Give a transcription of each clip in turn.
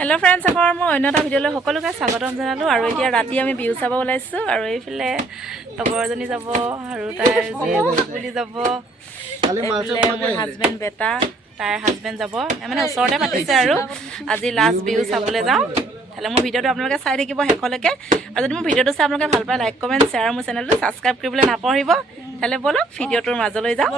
Hello friends আকৌ মই অন্য এটা ভিডিঅ'লৈ সকলোকে স্বাগতম জনালোঁ। আৰু এতিয়া ৰাতি আমি বিহু চাব ওলাইছোঁ। আৰু এইফালে লগৰ এজনী যাব আৰু তাইৰ বুলি যাব। এইফালে মোৰ হাজবেণ্ড বেটা তাইৰ হাজবেণ্ড যাব। মানে ওচৰতে পাতিছে আৰু। আজি লাষ্ট বিহু চাবলৈ যাওঁ। তেতিয়াহ'লে মোৰ ভিডিঅ'টো আপোনালোকে চাই থাকিব শেষলৈকে। আৰু যদি মোৰ ভিডিঅ'টো চাই আপোনালোকে ভালো পায় লাইক কমেণ্ট শ্বেয়াৰ আৰু মোৰ চেনেলটো ছাবস্ক্ৰাইব কৰিবলৈ নাপাহৰিব। তেতিয়াহ'লে ব'লক ভিডিঅ'টোৰ মাজলৈ যাওঁ।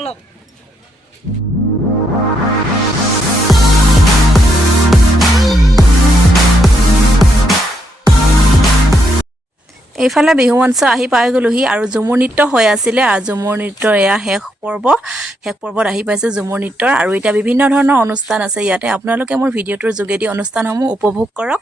এইফালে বিহু মঞ্চ আহি পাই গ'লোহি আৰু ঝুমুৰ নৃত্য হৈ আছিলে। আৰু ঝুমুৰ নৃত্যৰ এয়া শেষ পৰ্ব। শেষ পৰ্বত আহি পাইছে ঝুমুৰ নৃত্যৰ। আৰু এতিয়া বিভিন্ন ধৰণৰ অনুষ্ঠান আছে। ইয়াতে আপোনালোকে মোৰ ভিডিঅ'টোৰ যোগেদি অনুষ্ঠানসমূহ উপভোগ কৰক।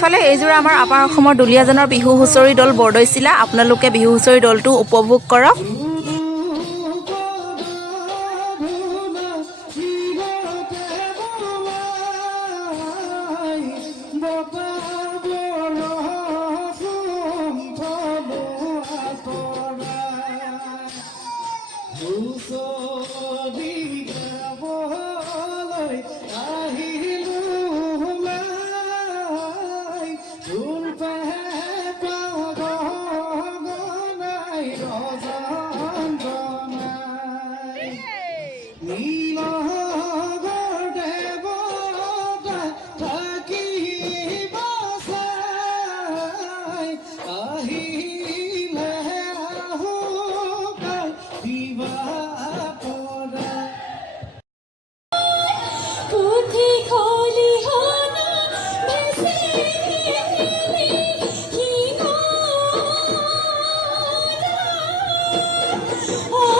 এইফালে এইযোৰ আমাৰ আমাৰ অসমৰ দুলীয়াজানৰ বিহু হুঁচৰি দল বৰদৈচিলা। আপোনালোকে বিহু হুঁচৰি দলটো উপভোগ কৰক। 哦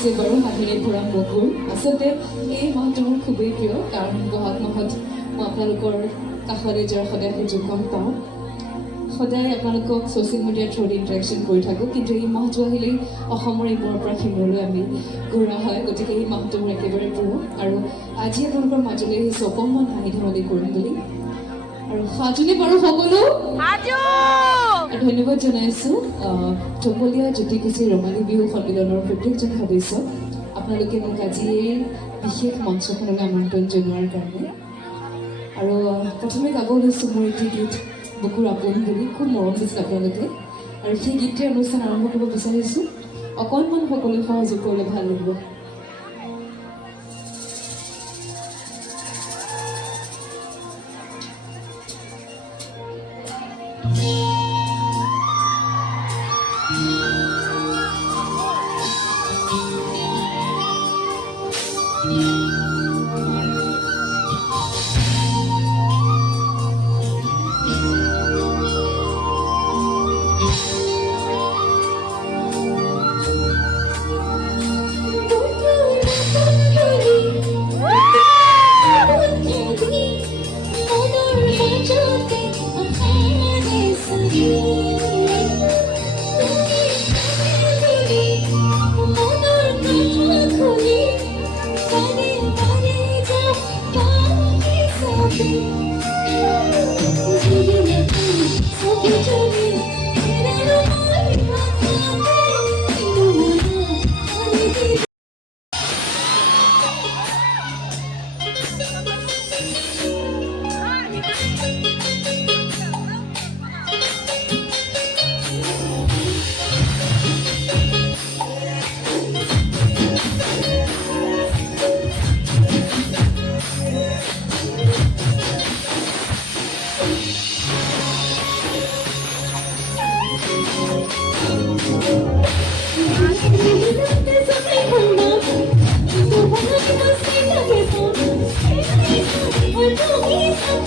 ভাৱনা বাৰু হাঁহিৰে ভৰা মধুৰ আচলতে এই মাহটো মোৰ খুবেই প্ৰিয় কাৰণ বহাগ মাহত মই আপোনালোকৰ কাষলৈ যোৱাৰ সদায় সুযোগকণ পাওঁ। সদায় আপোনালোকক ছ'চিয়েল মিডিয়াৰ থ্ৰুত ইণ্টাৰেকশ্যন কৰি থাকোঁ কিন্তু এই মাহটো আহিলেই অসমৰ ইমূৰৰ পৰা সিমূৰলৈ আমি ঘূৰা হয় গতিকে এই মাহটো মোৰ একেবাৰে প্ৰিয়। আৰু আজি আপোনালোকৰ মাজলৈ আহিছোঁ অকণমান হাঁহি ধেমালি কৰিম বুলি। আৰু সাজুনে বাৰু সকলো ধন্যবাদ জনাইছোঁ। টপলীয়া জ্যোতিকুচি ৰঙালী বিহু সন্মিলনৰ প্ৰত্যেকজন সদস্যক আপোনালোকে মোক আজি এই বিশেষ মঞ্চখনলৈ আমন্ত্ৰণ জনোৱাৰ কাৰণে। আৰু প্ৰথমে গাব লৈছোঁ মোৰ এটি গীত বুকুৰ আপোন বুলি। খুব মৰম দিছিল আপোনালোকে। আৰু সেই গীতটিৰ অনুষ্ঠান আৰম্ভ কৰিব বিচাৰিছোঁ। অকণমান সকলোৱে সহযোগ কৰিলে ভাল লাগিব। Thank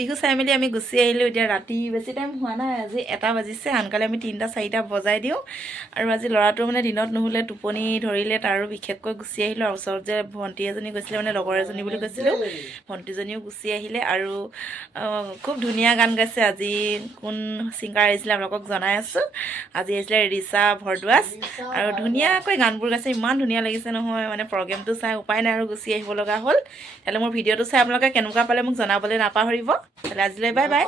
বিহু চাই মেলি আমি গুচি আহিলোঁ। এতিয়া ৰাতি বেছি টাইম হোৱা নাই আজি এটা বাজিছে আনকালে আমি তিনিটা চাৰিটা বজাই দিওঁ। আৰু আজি ল'ৰাটোৰ মানে দিনত নুশুলে টোপনি ধৰিলে তাৰো বিশেষকৈ গুচি আহিলোঁ। আৰু ওচৰত যে ভণ্টি এজনী গৈছিলে মানে লগৰ এজনী বুলি কৈছিলোঁ ভণ্টিজনীও গুচি আহিলে। আৰু খুব ধুনীয়া গান গাইছে। আজি কোন ছিংগাৰ আহিছিলে আপোনালোকক জনাই আছোঁ। আজি আহিছিলে ৰিচা ভৰদ্বাজ। আৰু ধুনীয়াকৈ গানবোৰ গাইছে ইমান ধুনীয়া লাগিছে নহয়। মানে প্ৰগ্ৰেমটো চাই উপায় নাই আৰু গুচি আহিব লগা হ'ল। তেতিয়াহ'লে মোৰ ভিডিঅ'টো চাই আপোনালোকে কেনেকুৱা পালে মোক জনাবলৈ নাপাহৰিব। তাহলে আজলে বাই বাই।